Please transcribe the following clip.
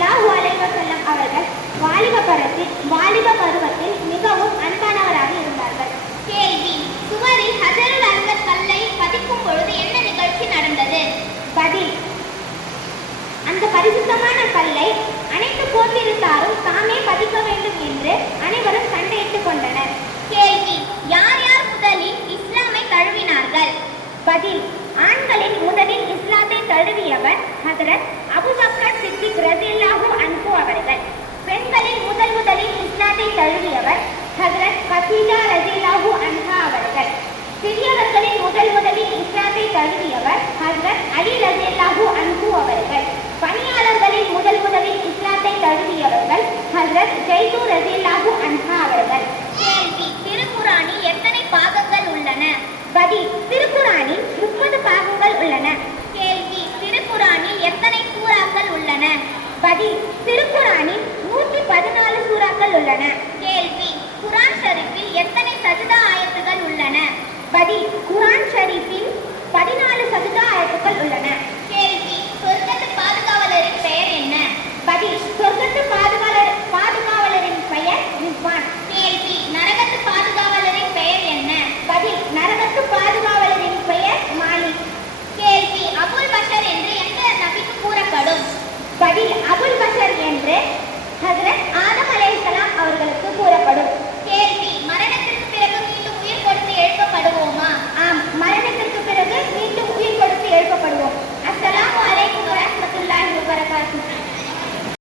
ஸல்லல்லாஹு அலைஹி வஸல்லம் அவர்கள் வாலிப பருவத்தில் மிகவும் அன்பானவராக இருந்தார்கள். கேள்வி: சுவரில் ஹஜருல் அஸ்வத் கல்லை பதிக்கும் பொழுது என்ன நிகழ்ச்சி நடந்தது? பதில்: அந்த பரிசுத்தமான கல்லை அனைத்து போட்டிருந்தாரும் தாமே பதிக்க வேண்டும் என்று அனைவரும் சண்டையிட்டுக் கொண்டனர். கேள்வி: யார் யார் முதலில் இஸ்லாமை தழுவினார்கள்? பதில்: ஆண்களில் முதலில் இஸ்லாத்தை தழுவியவர் ஹஜ்ரத் அபூபக்கர் சித்திக் ரலியல்லாஹு அன்ஹு அவர்கள். பெண்களில் முதலில் இஸ்லாத்தை தழுவியவர் ஹஜ்ரத் கதீஜா ரலியல்லாஹு அன்ஹா அவர்கள். சிறியவர்களில் முதலில் இஸ்லாத்தை தழுவியவர் ஹஜ்ரத் அலி ரலியல்லாஹு அன்ஹு அவர்கள். பணியாளர்களில் முதலில் இஸ்லாத்தை தழுவியவர்கள் ஹஜ்ரத் ஜைது ரலியல்லாஹு அன்ஹா அவர்கள். கேள்வி: திருக்குர்ஆனில் எத்தனை பாகங்கள் உள்ளன? பதில்: திருக்குர்ஆனில் 30 பாகங்கள் உள்ளன. கேள்வி: திருக்குர்ஆனில் எத்தனை சூறாக்கள் உள்ளன? பதில்: திருக்குர்ஆனில் 114 சூறாக்கள் உள்ளன. கேள்வி: குர்ஆன் ஷரீஃபில் எத்தனை சஜ்தா ஆயத்துகள் உள்ளன? பதில்: குர்ஆன் ஷரீஃபில் 14 சஜ்தா ஆயத்துகள் உள்ளன. கேள்வி: சொர்க்கத்து பாதுகாவலரின் பெயர் என்ன? பதில்: சொர்க்கத்து பாதுகாவலரின் பெயர் ரிஸ்வான். கேள்வி: நரகத்து பாதுகாவலரின் பெயர் என்ன? பதில்: நரகத்து பாதுகாவலரின் பெயர் மாலிக். கேள்வி: அபுல் பஷர் என்று எந்த நபிக்கு கூறப்படும்? பதில்: அபுல் பஷர் என்று ஹஜ்ரத் ஆதம் அலைஹிஸ்ஸலாம் அவர்களுக்கு கூறப்படும். கேள்வி: